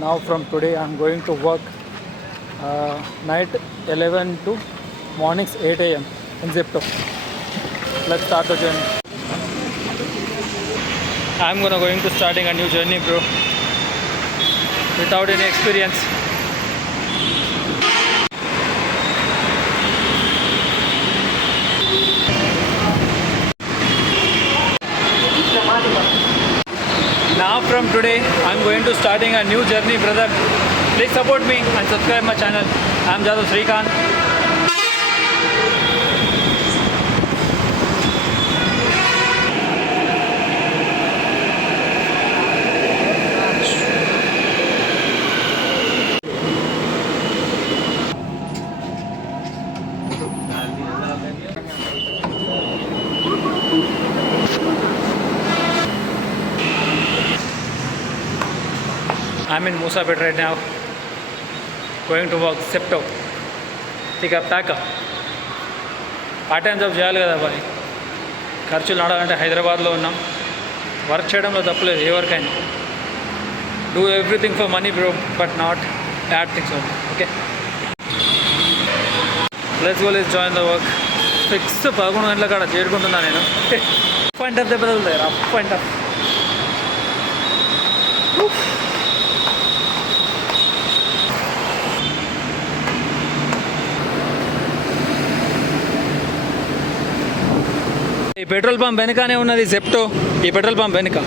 Now from today I'm going to work night 11 to mornings 8 a.m. in Zepto. Let's start the journey. I'm going to starting a new journey, bro, without any experience. Now from today I'm going to starting a new journey, brother. Please support me and subscribe my channel. I'm Jadhav Srikanth. I'm in Musapet right now, going to work Zepto. Take a pack up. Part time job చేయాలి కదా బాయ్, ఖర్చులు నడాలంటే హైదరాబాద్లో ఉన్నాం. వర్క్ చేయడంలో తప్పలేదు, ఏ వర్క్ అయినా. Do everything for money bro, but not bad things only. Okay, let's join the work. Fix 11 గంటల కాడ చేరుకుంటున్నా నేను. రఫ్ అండ్ టఫ్ దెబ్బలు తగులుతాయి, రఫ్ అండ్ టఫ్. ఈ పెట్రోల్ పంప్ వెనుకనే ఉన్నది జెప్టో. ఈ పెట్రోల్ పంప్ వెనుక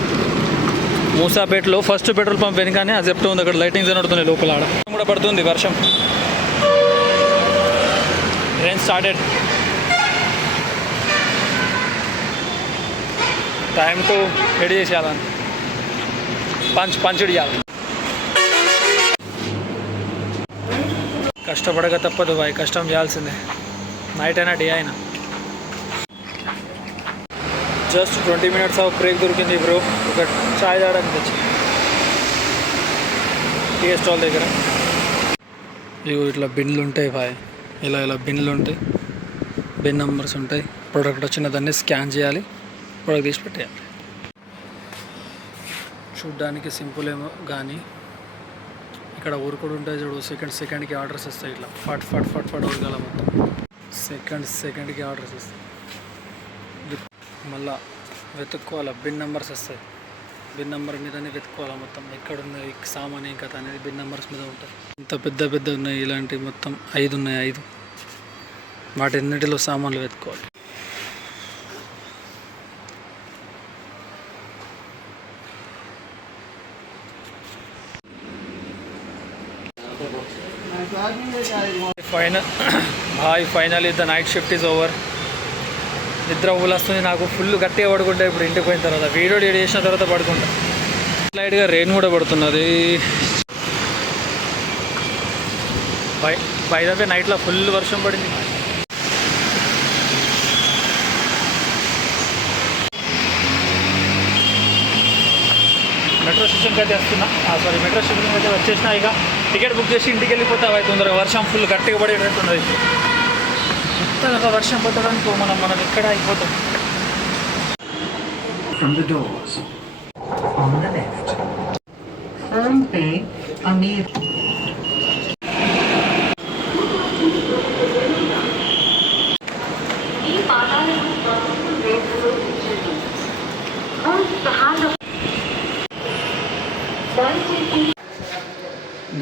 మూసాపేటలో ఫస్ట్ పెట్రోల్ పంప్ వెనుకనే ఆ జెప్టో ఉంది. అక్కడ లైటింగ్స్ నడుతున్నాయి లోపల. ఆడ కూడా పడుతుంది వర్షం. Train started. Time to ready చేసేయాలని పంచుడు చేయాలి. కష్టపడక తప్పదు బాయ్, కష్టం చేయాల్సిందే. నైట్ అయినా డే అయినా. జస్ట్ 20 minutes ఆఫ్ బ్రేక్ దొరికింది బ్రో. ఒక చాయ్ తాగడానికి వచ్చి టీ స్టాల్ దగ్గర. ఇవి ఇట్లా బిన్లు ఉంటాయి బాయ్, ఇలా బిన్లు ఉంటాయి, బిన్ నెంబర్స్ ఉంటాయి. ప్రోడక్ట్ వచ్చిన దాన్ని స్కాన్ చేయాలి, ప్రోడక్ట్ తీసి పెట్టేయాలి. చూడ్డానికి సింపుల్ ఏమో కానీ ఇక్కడ ఊరుకుడు ఉంటుంది చూడు. సెకండ్కి ఆర్డర్స్ వస్తాయి. ఇట్లా ఫట్ ఫట్ ఫట్ ఫట్ ఊరగాల మొత్తం. సెకండ్కి ఆర్డర్స్ వస్తాయి. మళ్ళా వెతుక్కోవాలి, బిన్ నెంబర్స్ వస్తాయి. బిన్ నెంబర్ మీదనే వెతుక్కోవాలి మొత్తం. ఎక్కడున్నాయి సామాన్ ఏం కథ అనేది బిన్ నెంబర్స్ మీద ఉంటుంది. ఇంత పెద్ద ఉన్నాయి ఇలాంటివి. మొత్తం 5 ఉన్నాయి. 5 వాటిన్నిటిలో సామాన్లు వెతుక్కోవాలి. Final the night shift is over. నిద్ర ఊలొస్తుంది నాకు, ఫుల్ గట్టిగా పడుకుంటా. ఇప్పుడు ఇంటికి పోయిన తర్వాత వీడియో ఎడిట్ చేసిన తర్వాత పడుకుంటా. లైట్గా రెయిన్ కూడా పడుతున్నది. బయట నైట్లో ఫుల్ వర్షం పడింది. మెట్రో స్టేషన్కి అయితే వస్తున్నా. మెట్రో స్టేషన్కి అయితే వచ్చేసినా. ఇక టికెట్ బుక్ చేసి ఇంటికి వెళ్ళిపోతావు. అయితే తొందరగా వర్షం ఫుల్ గట్టిగా పడేటట్టున్నది. మొత్తం వర్షం పట్టడానికి మనం ఇక్కడ అయిపోతాం. From the doors on the left. Phone pay Amir.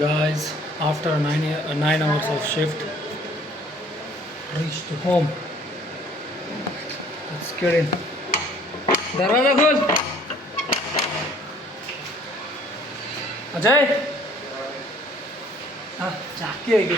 Guys, after 9 hours of shift, reached home. Let's get in. दरवाजा खोल अजय. हाँ, जाके आएगी.